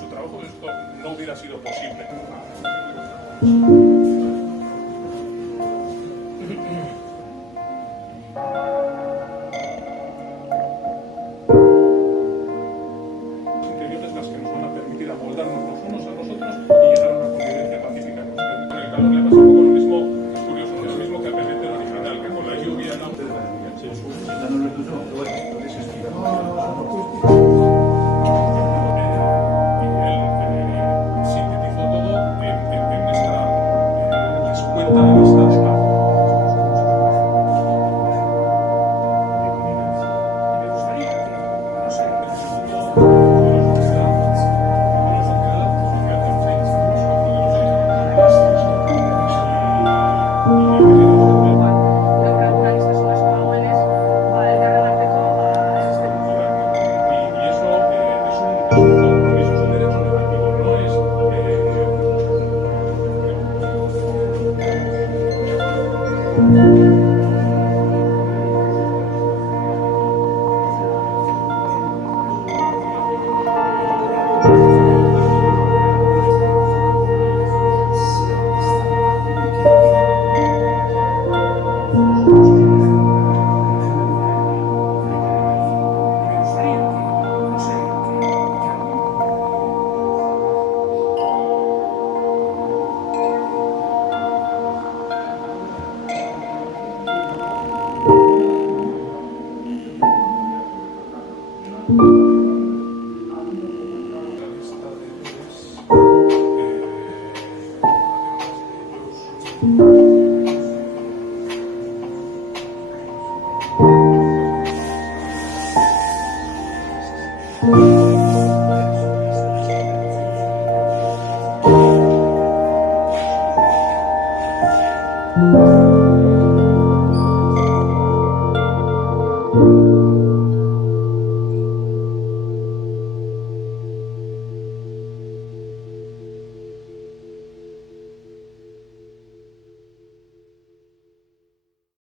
su trabajo esto no hubiera sido posible. Interiores las que nos van a permitir amoldarnos los unos a los otros y llegar a una convivencia pacífica. Con el calor le pasa un poco lo mismo, es curioso, lo mismo que al pebetero original, que con la lluvia no. Sintetizó todo en esta descuenta, en esta Thank